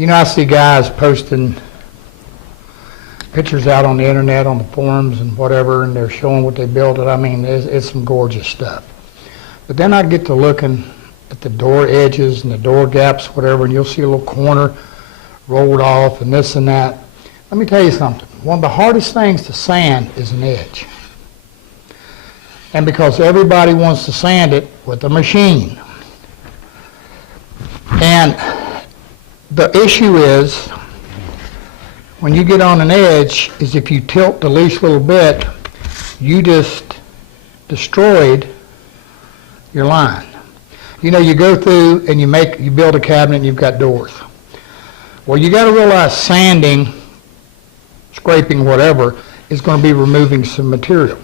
You know, I see guys posting pictures out on the internet, on the forums and whatever, and they're showing what they built. I mean, it's some gorgeous stuff. But then I get to looking at the door edges and the door gaps, whatever, and you'll see a little corner rolled off and this and that. Let me tell you something. One of the hardest things to sand is an edge. And because everybody wants to sand it with a machine. And the issue is, when you get on an edge, is if you tilt the least little bit, you just destroyed your line. You know, you go through and you build a cabinet and you've got doors. Well, you got to realize sanding, scraping, whatever, is going to be removing some material.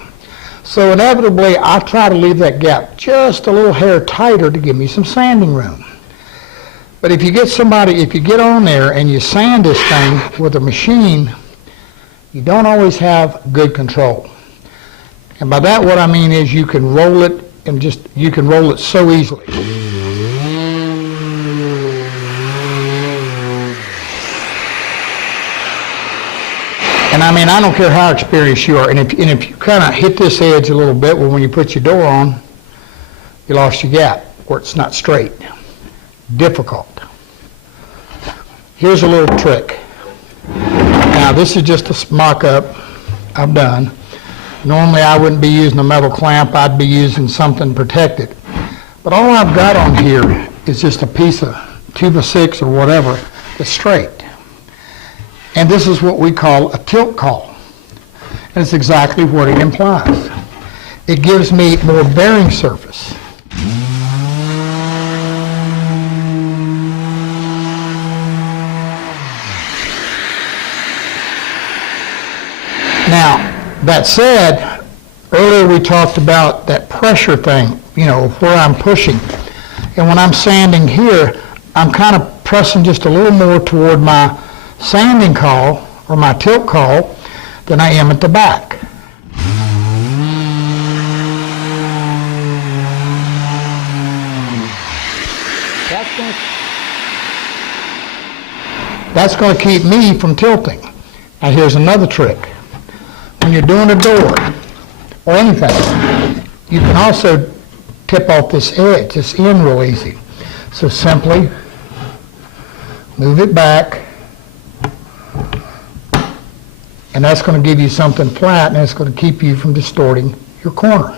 So inevitably, I try to leave that gap just a little hair tighter to give me some sanding room. But if you get on there and you sand this thing with a machine, you don't always have good control. And by that, what I mean is you can roll it and you can roll it so easily. And I mean, I don't care how experienced you are, and if you kind of hit this edge a little bit, well, when you put your door on, you lost your gap, or it's not straight. Difficult. Here's a little trick. Now, this is just a mock-up I've done. Normally, I wouldn't be using a metal clamp. I'd be using something protected. But all I've got on here is just a piece of 2x6 or whatever that's straight. And this is what we call a tilt caul. And it's exactly what it implies. It gives me more bearing surface. Now, that said, earlier we talked about that pressure thing, you know, where I'm pushing. And when I'm sanding here, I'm kind of pressing just a little more toward my sanding caul, or my tilt caul, than I am at the back. That's going to keep me from tilting. Now here's another trick. When you're doing a door, or anything, you can also tip off this edge, this end real easy. So simply move it back, and that's going to give you something flat, and it's going to keep you from distorting your corner.